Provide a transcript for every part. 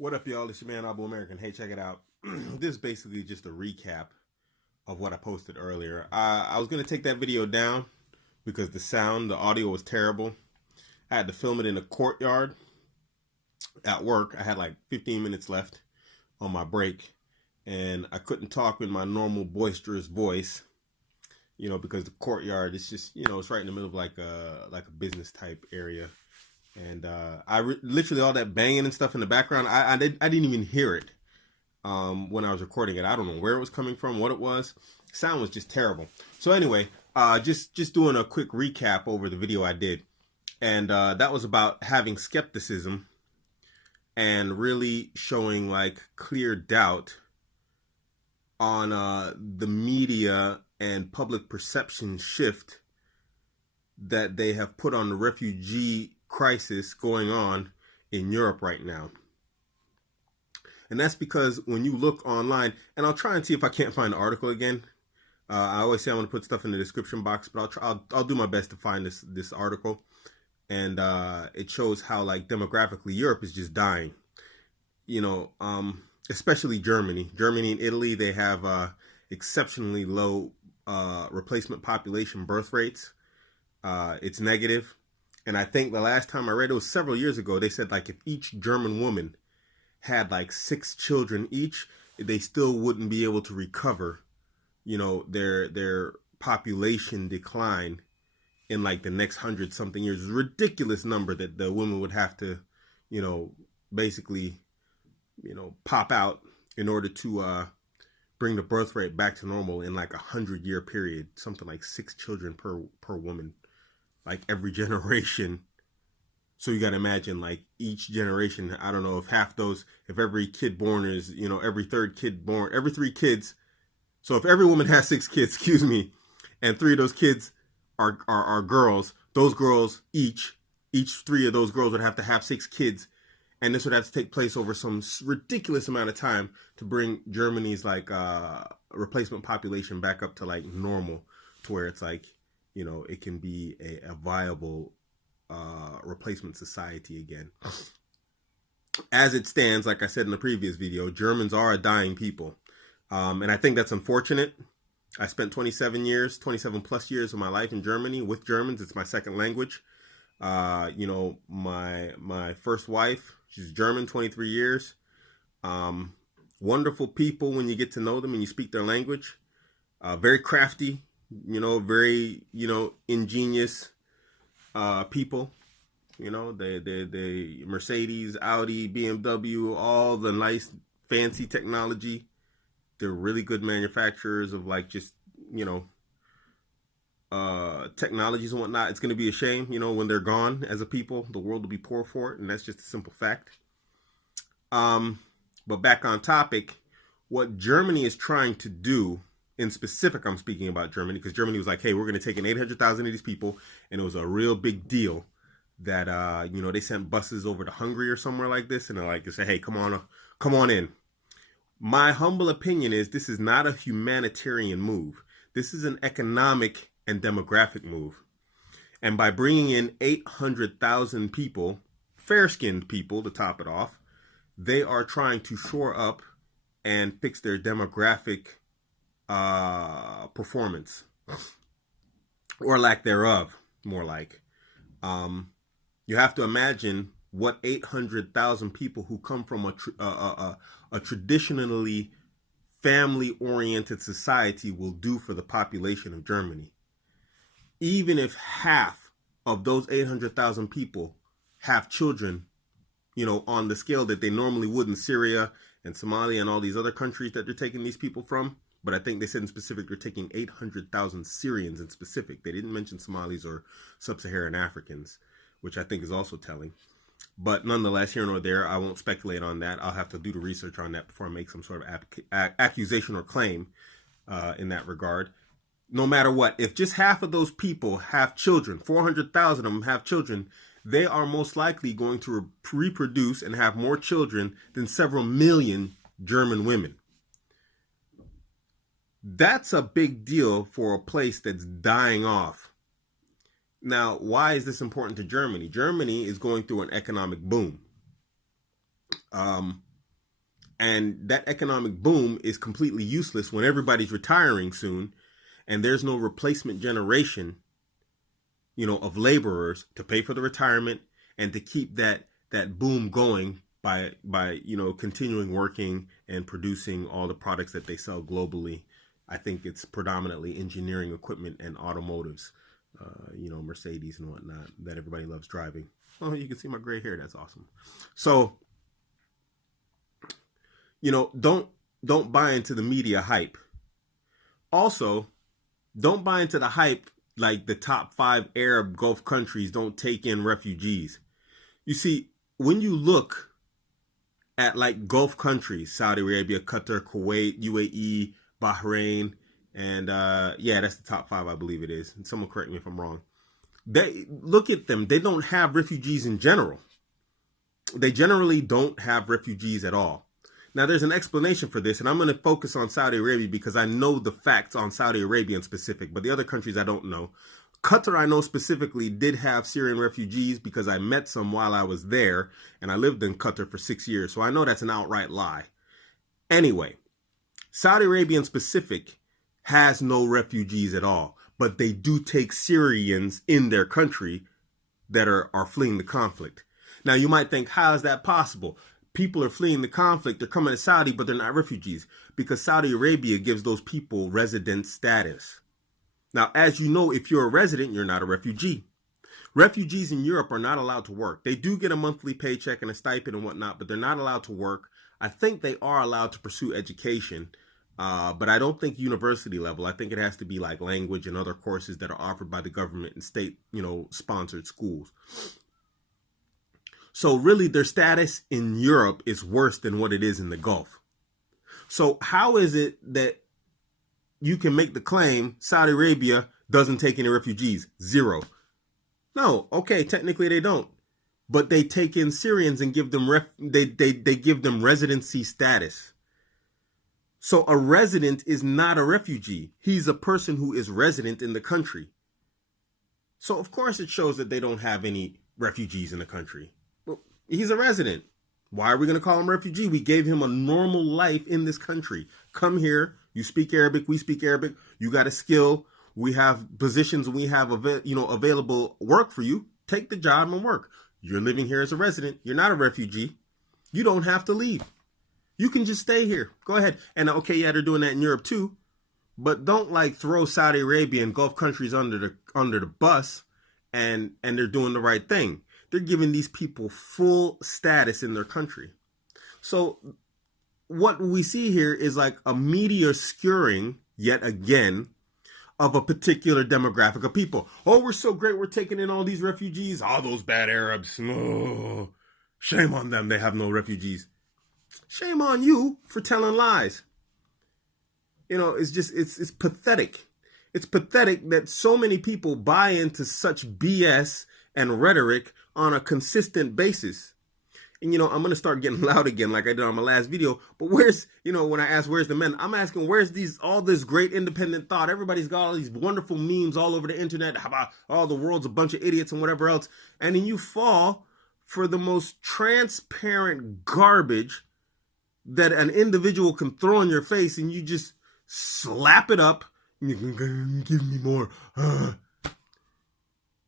What up, y'all? It's your man, Abuamerican. Hey, check it out. This is basically just a recap of what I posted earlier. I was going to take that video down because the audio was terrible. I had to film it in a courtyard at work. I had like 15 minutes left on my break, and I couldn't talk with my normal boisterous voice, because the courtyard is just, it's right in the middle of like a business type area. And literally all that banging and stuff in the background, I didn't even hear it when I was recording it. I don't know where it was coming from, what it was. Sound was just terrible. So anyway, just doing a quick recap over the video I did. And that was about having skepticism and really showing like clear doubt on the media and public perception shift that they have put on the refugee crisis going on in Europe right now. And that's because when you look online, and I'll try and see if I can't find the article again. I always say I'm going to put stuff in the description box, but I'll do my best to find this article. And it shows how like demographically Europe is just dying. Especially Germany. Germany and Italy, they have exceptionally low replacement population birth rates. It's negative. And I think the last time I read, it was several years ago, they said like if each German woman had like 6 children each, they still wouldn't be able to recover, their population decline in like the next 100-something years. It's a ridiculous number that the women would have to, basically, pop out in order to bring the birth rate back to normal in like 100-year period, something like 6 children per woman. Like every generation. So you got to imagine like each generation, I don't know if if every kid born is, every 3 kids. So if every woman has 6 kids, excuse me, and 3 of those kids are girls, those girls each 3 of those girls would have to have 6 kids. And this would have to take place over some ridiculous amount of time to bring Germany's like replacement population back up to like normal, to where it's like, it can be a viable replacement society again. As it stands, like I said in the previous video, Germans are a dying people. And I think that's unfortunate. I spent 27 plus years of my life in Germany with Germans. It's my second language. My first wife, she's German, 23 years. Wonderful people when you get to know them and you speak their language. Very crafty. Very, ingenious people. They Mercedes, Audi, BMW, all the nice fancy technology. They're really good manufacturers of like just, technologies and whatnot. It's going to be a shame, when they're gone as a people, the world will be poor for it. And that's just a simple fact. But back on topic, what Germany is trying to do, in specific, I'm speaking about Germany, because Germany was like, hey, we're going to take in 800,000 of these people. And it was a real big deal that, they sent buses over to Hungary or somewhere like this. And they're like, they say, hey, come on in. My humble opinion is this is not a humanitarian move. This is an economic and demographic move. And by bringing in 800,000 people, fair-skinned people to top it off, they are trying to shore up and fix their demographic performance, or lack thereof, more like. You have to imagine what 800,000 people who come from a traditionally family-oriented society will do for the population of Germany. Even if half of those 800,000 people have children, on the scale that they normally would in Syria and Somalia and all these other countries that they're taking these people from. But I think they said in specific they're taking 800,000 Syrians in specific. They didn't mention Somalis or sub-Saharan Africans, which I think is also telling. But nonetheless, here nor there, I won't speculate on that. I'll have to do the research on that before I make some sort of accusation or claim in that regard. No matter what, if just half of those people have children, 400,000 of them have children, they are most likely going to reproduce and have more children than several million German women. That's a big deal for a place that's dying off. Now, why is this important to Germany? Germany is going through an economic boom. And that economic boom is completely useless when everybody's retiring soon and there's no replacement generation, of laborers to pay for the retirement and to keep that boom going by continuing working and producing all the products that they sell globally. I think it's predominantly engineering equipment and automotives, Mercedes and whatnot that everybody loves driving. Oh, you can see my gray hair. That's awesome. So, don't buy into the media hype. Also, don't buy into the hype like the top 5 Arab Gulf countries don't take in refugees. You see, when you look at like Gulf countries, Saudi Arabia, Qatar, Kuwait, UAE, Bahrain, and that's the top 5, I believe it is. Someone correct me if I'm wrong. They look at them. They don't have refugees in general. They generally don't have refugees at all. Now, there's an explanation for this, and I'm going to focus on Saudi Arabia because I know the facts on Saudi Arabia in specific, but the other countries I don't know. Qatar, I know specifically, did have Syrian refugees because I met some while I was there, and I lived in Qatar for 6 years, so I know that's an outright lie. Anyway, Saudi Arabia in specific has no refugees at all, but they do take Syrians in their country that are fleeing the conflict. Now, you might think, how is that possible? People are fleeing the conflict, they're coming to Saudi, but they're not refugees because Saudi Arabia gives those people resident status. Now, as you know, if you're a resident, you're not a refugee. Refugees in Europe are not allowed to work. They do get a monthly paycheck and a stipend and whatnot, but they're not allowed to work. I think they are allowed to pursue education, but I don't think university level. I think it has to be like language and other courses that are offered by the government and state, sponsored schools. So really, their status in Europe is worse than what it is in the Gulf. So how is it that you can make the claim Saudi Arabia doesn't take any refugees? 0. No, okay, technically they don't. But they take in Syrians and give them they give them residency status. So a resident is not a refugee. He's a person who is resident in the country. So of course it shows that they don't have any refugees in the country. He's a resident. Why are we going to call him refugee? We gave him a normal life in this country. Come here. You speak Arabic. We speak Arabic. You got a skill. We have positions. We have available work for you. Take the job and work. You're living here as a resident. You're not a refugee. You don't have to leave. You can just stay here. Go ahead. And okay, yeah, they're doing that in Europe too. But don't like throw Saudi Arabia and Gulf countries under the bus and they're doing the right thing. They're giving these people full status in their country. So what we see here is like a media skewering, yet again, of a particular demographic of people. Oh, we're so great. We're taking in all these refugees. All those bad Arabs. Oh, shame on them. They have no refugees. Shame on you for telling lies. It's pathetic. It's pathetic that so many people buy into such BS and rhetoric on a consistent basis. And, I'm going to start getting loud again like I did on my last video. But where's, when I ask where's the men, I'm asking where's all this great independent thought? Everybody's got all these wonderful memes all over the internet. How about all the world's a bunch of idiots and whatever else. And then you fall for the most transparent garbage that an individual can throw in your face and you just slap it up. You can give me more.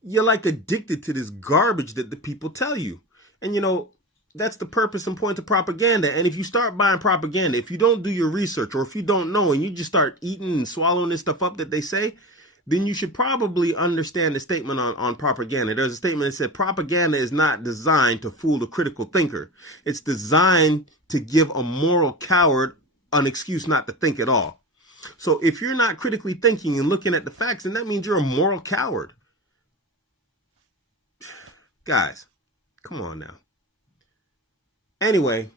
You're like addicted to this garbage that the people tell you. And that's the purpose and point of propaganda. And if you start buying propaganda, if you don't do your research or if you don't know and you just start eating and swallowing this stuff up that they say, then you should probably understand the statement on propaganda. There's a statement that said propaganda is not designed to fool the critical thinker. It's designed to give a moral coward an excuse not to think at all. So if you're not critically thinking and looking at the facts, then that means you're a moral coward. Guys, come on now. Anyway,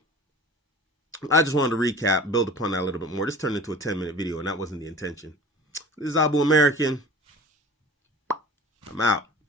I just wanted to recap, build upon that a little bit more. This turned into a 10-minute video, and that wasn't the intention. This is Abuamerican. I'm out.